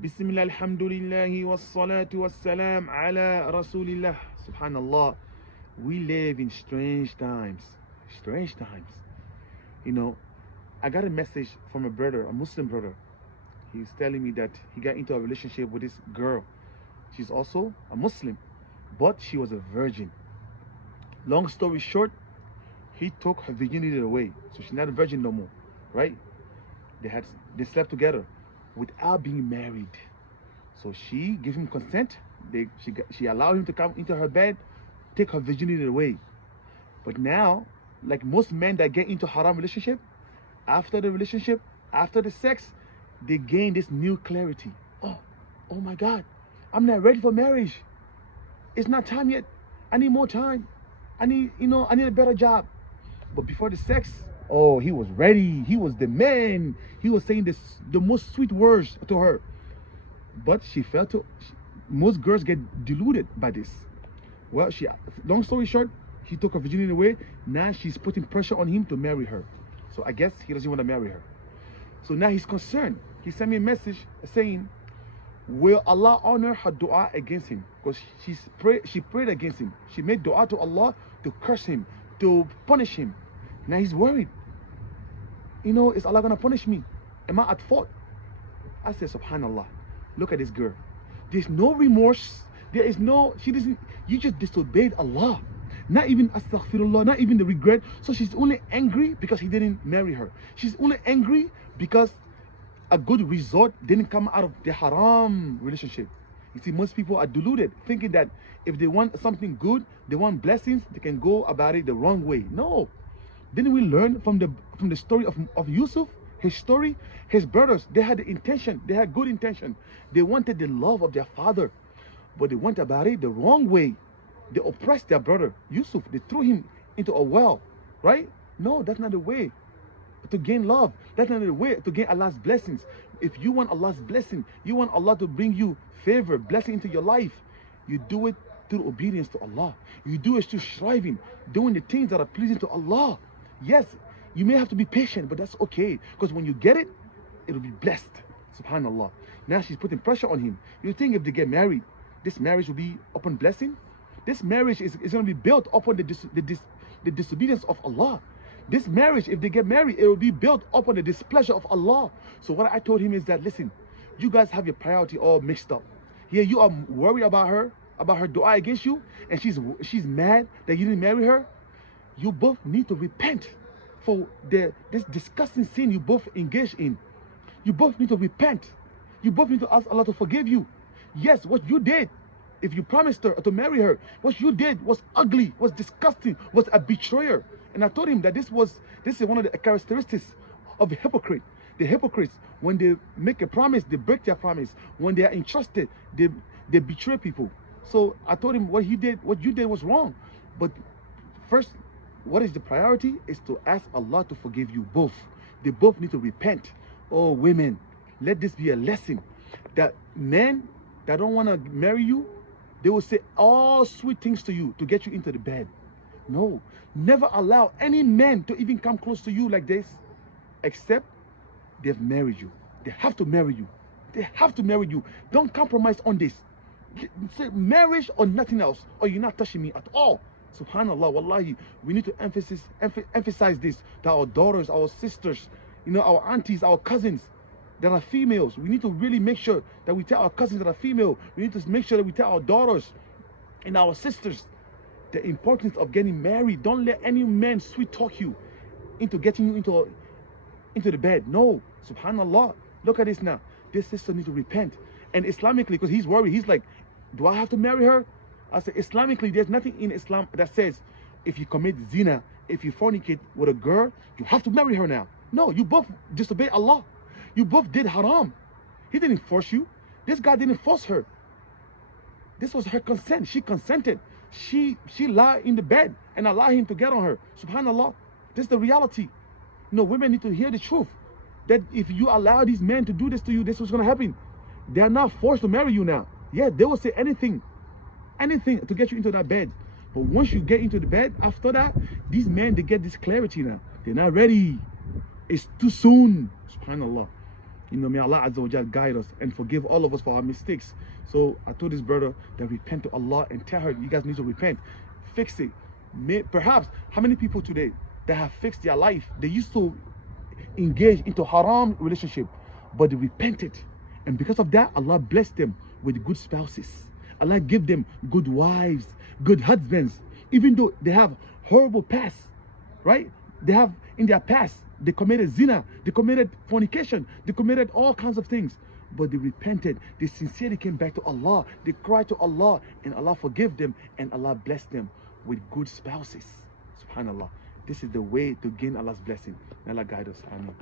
Bismillah, alhamdulillahi, wassalatu wassalam ala rasulillah. Subhanallah. We live in strange times. Strange times. You know, I got a message from a brother, a Muslim brother. He's telling me that he got into a relationship with this girl. She's also a Muslim, but she was a virgin. Long story short, he took her virginity away. So she's not a virgin no more, right? They slept together without being married. So she gave him consent. She allowed him to come into her bed, take her virginity away. But now, like most men that get into haram relationship, after the sex, they gain this new clarity. Oh my God, I'm not ready for marriage. It's not time yet. I need more time. I need a better job. But before the sex, oh, he was ready. He was the man. He was saying the most sweet words to her. But most girls get deluded by this. Well, long story short, he took her virginity away. Now she's putting pressure on him to marry her. So I guess he doesn't want to marry her. So now he's concerned. He sent me a message saying, will Allah honor her dua against him? Because she prayed against him. She made dua to Allah to curse him, to punish him. Now he's worried. Is Allah gonna punish me? Am I at fault? I said, subhanallah, look at this girl. There's no remorse. You just disobeyed Allah. Not even astaghfirullah, not even the regret. So she's only angry because he didn't marry her. She's only angry because a good result didn't come out of the haram relationship. You see, most people are deluded, thinking that if they want something good, they want blessings, they can go about it the wrong way. No. Didn't we learn from the story of Yusuf? His story, his brothers, they had the intention, they had good intention. They wanted the love of their father, but they went about it the wrong way. They oppressed their brother, Yusuf. They threw him into a well, right? No, that's not the way to gain love. That's not the way to gain Allah's blessings. If you want Allah's blessing, you want Allah to bring you favor, blessing into your life, you do it through obedience to Allah. You do it through striving, doing the things that are pleasing to Allah. Yes, you may have to be patient, but that's okay. Because when you get it, it'll be blessed. Subhanallah. Now she's putting pressure on him. You think if they get married, this marriage will be upon blessing? This marriage is going to be built upon the disobedience of Allah. This marriage, if they get married, it will be built upon the displeasure of Allah. So what I told him is that, listen, you guys have your priority all mixed up. Here you are worried about her dua against you, and she's mad that you didn't marry her. You both need to repent for this disgusting sin you both engaged in. You both need to repent. You both need to ask Allah to forgive you. Yes, what you did, if you promised her to marry her, what you did was ugly, was disgusting, was a betrayer. And I told him that this is one of the characteristics of a hypocrite. The hypocrites, when they make a promise, they break their promise. When they are entrusted, they betray people. So I told him what you did was wrong. But first, what is the priority is to ask Allah to forgive you both. They both need to repent. Oh, women, let this be a lesson that men that don't want to marry you, they will say all sweet things to you to get you into the bed. No, never allow any man to even come close to you like this, except they've married you. They have to marry you. They have to marry you. Don't compromise on this. Say marriage or nothing else, or you're not touching me at all. Subhanallah, wallahi, we need to emphasize this to our daughters, our sisters, our aunties, our cousins that are females. We need to really make sure that we tell our cousins that are female. We need to make sure that we tell our daughters and our sisters the importance of getting married. Don't let any man sweet talk you into getting you into the bed. No, subhanallah. Look at this now. This sister needs to repent. And Islamically, because he's worried, he's like, do I have to marry her? I said, Islamically, there's nothing in Islam that says if you commit zina, if you fornicate with a girl, you have to marry her now. No, you both disobey Allah. You both did haram. He didn't force you. This guy didn't force her. This was her consent. She consented. She lied in the bed and allowed him to get on her. Subhanallah. This is the reality. Women need to hear the truth. That if you allow these men to do this to you, this is what's going to happen. They are not forced to marry you now. Yeah, they will say anything to get you into that bed. But once you get into the bed, after that, these men, they get this clarity now. They're not ready. It's too soon. Subhanallah. May Allah Azza wa Jal guide us and forgive all of us for our mistakes. So I told this brother that repent to Allah and tell her, you guys need to repent. Fix it. Perhaps, how many people today that have fixed their life, they used to engage into haram relationship, but they repented. And because of that, Allah blessed them with good spouses. Allah gave them good wives, good husbands, even though they have horrible past, right? They have in their past, they committed zina, they committed fornication, they committed all kinds of things. But they repented, they sincerely came back to Allah, they cried to Allah, and Allah forgave them, and Allah blessed them with good spouses. Subhanallah. This is the way to gain Allah's blessing. May Allah guide us. Ameen.